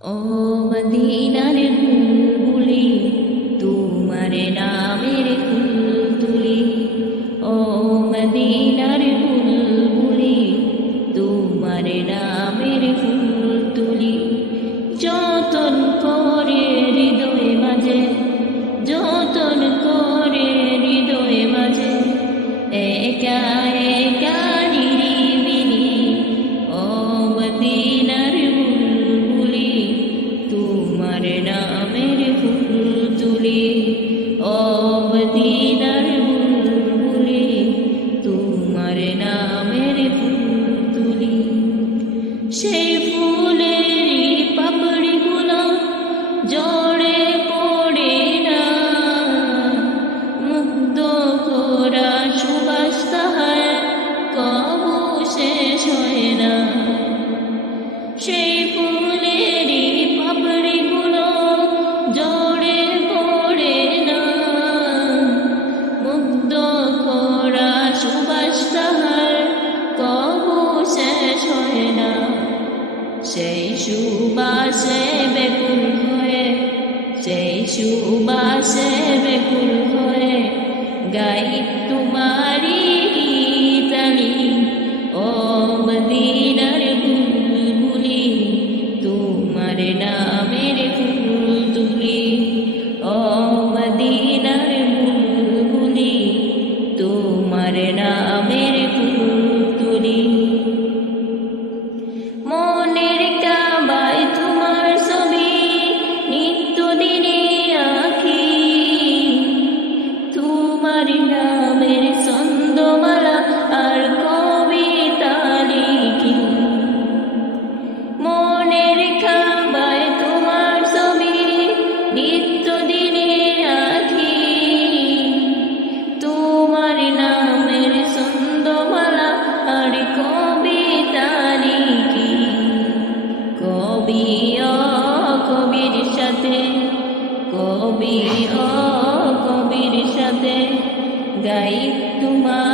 ও মদিনার বুলবুলি তোমার নামের ফুল তুলি, ও মদিনার বুলবুলি তোমার নামের ফুল তুলি। যতন করে হৃদয় মাঝে, যতন করে হৃদয় মাঝে, একা একা নিরিবিলি, ও মদিনার বুলবুলি তোমার নামের ফুল তুলি, ও মদিনার বুলবুলি তোমার নামের ফুল তুলি। সেই ফুলেরই পাপড়িগুলো জড়ে পড়ে না, মুগ্ধ করা সুবাস তাহার কবু শেষ হয় না। সেই ফুলেরই পাপড়িগুলো জড়ে পড়ে না, মুগ্ধ করা সুবাস তাহার কবু শেষ হয় না। সেই সুবাসে বেকুল হয়ে, সেই সুবাসে বেকুল হয়ে গাই তোমারি তালি, ও মদিনার বুলবুলি তোমার নামের ফুল তুলি, ও মদিনার বুলবুলি তোমার নামের ফুল তুলি। মনের কাবায় তোমার ছবি নিত্যদিনে আঁকি, তোমার নামের ছন্দমালা আর কবিতা লিখি। মনের কাবায় তোমার ছবি নিত্যদিনে আঁকি, তোমার নামের ছন্দমালা আর কবিতা লিখি। কবি ও কবির সাথে, কবি ও কবির সাথে গাই তোমার